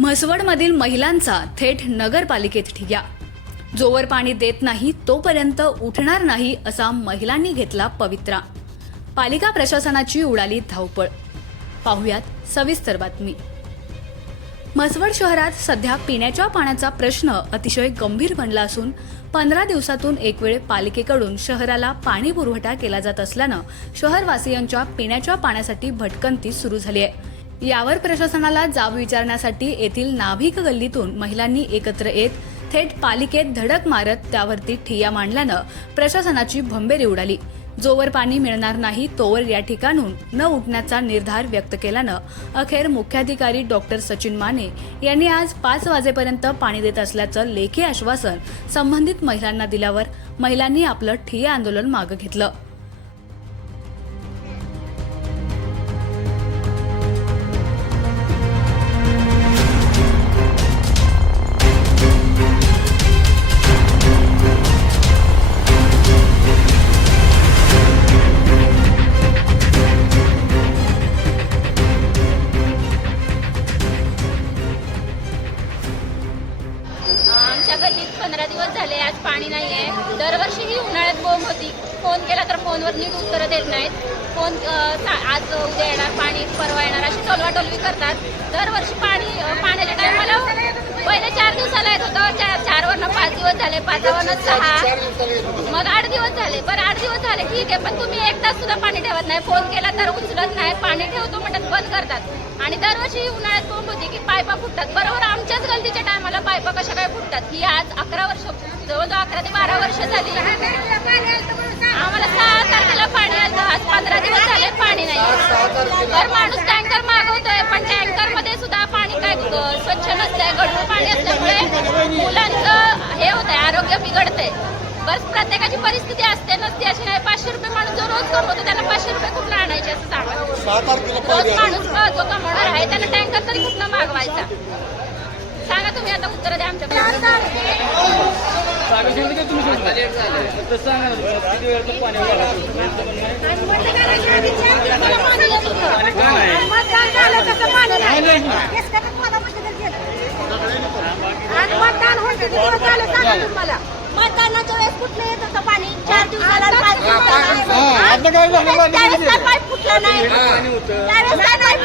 म्हसवडमधील महिलांचा थेट नगरपालिकेत ठिग्या जोवर पाणी देत नाही तोपर्यंत उठणार नाही असा महिलांनी घेतला पवित्रा. पालिका प्रशासनाची उडाली धावपळ. पाहुयात सविस्तर बातमी. म्हसवड शहरात सध्या पिण्याच्या पाण्याचा प्रश्न अतिशय गंभीर बनला असून पंधरा दिवसातून एक वेळ पालिकेकडून शहराला पाणी पुरवठा केला जात असल्यानं शहरवासियांच्या पिण्याच्या पाण्यासाठी भटकंती सुरू झाली आहे. यावर प्रशासनाला जाब विचारण्यासाठी येथील नाभिक गल्लीतून महिलांनी एकत्र येत थेट पालिकेत धडक मारत त्यावरती ठिय्या मांडल्यानं प्रशासनाची भंबेरी उडाली. जोवर पाणी मिळणार नाही तोवर या ठिकाणून न उठण्याचा निर्धार व्यक्त केल्यानं अखेर मुख्याधिकारी डॉक्टर सचिन माने यांनी आज पाच वाजेपर्यंत पाणी देत असल्याचं लेखी आश्वासन संबंधित महिलांना दिल्यावर महिलांनी आपलं ठिय्या आंदोलन मागं घेतलं. पंधरा दिवस झाले आज पाणी नाही आहे दरवर्षी ही उन्हाळ्यात बोंब होती. फोन केला तर फोनवर नीट उत्तरं देत नाहीत. फोन आज उद्या येणार पाणी परवा येणार अशी टोलवाटोलवी करतात. दरवर्षी पाणी पाण्याच्या टायमाला पहिले चार दिवसाला येत होतं. चार चारवरनं पाच दिवस झाले पाचावरनं सहा. मग आठ दिवस झाले. बरं आठ दिवस झाले ठीक आहे. पण तुम्ही एक तास सुद्धा पाणी ठेवत नाही. फोन केला तर उचलत नाही. पाणी ठेवतो म्हणतात बंद करतात. आणि दरवर्षी उन्हाळ्यात बोंब होती की पायपा फुटतात. बरोबर आमच्याच गलतीच्या अकरा वर्ष जवळजवळ अकरा ते बारा वर्ष झाली. आम्हाला सहा तारखेला पाणी आलं आज पंधरा दिवस झाले पाणी नाही. तर माणूस टँकर मागवतोय पण टँकरमध्ये सुद्धा पाणी काय स्वच्छ नसतंय. गढूळ पाणी असल्यामुळे मुलांचं हे होतंय आरोग्य बिघडतंय. बस प्रत्येकाची परिस्थिती असते नसते अशी नाही. पाचशे रुपये माणूस जो रोज कमवतो त्याला पाचशे रुपये कुठला आणायचे असं सांगा. रोज माणूस जो कमवणार आहे त्याला टँकर तरी कुठनं मागवायचा? सांगा तुम्ही आता उत्तर द्या आमच्या सांगितलं की तुम्ही सांगा तसं सांगा ना तुम्ही. किती वेळचं पाणी आणि काय नाही. मतदानाच्या वेळेस कुठलं येत होतं पाणी चार दिवसाला पाईप फुटला नाही. पाणी होतं त्यावेळेस काय पाईप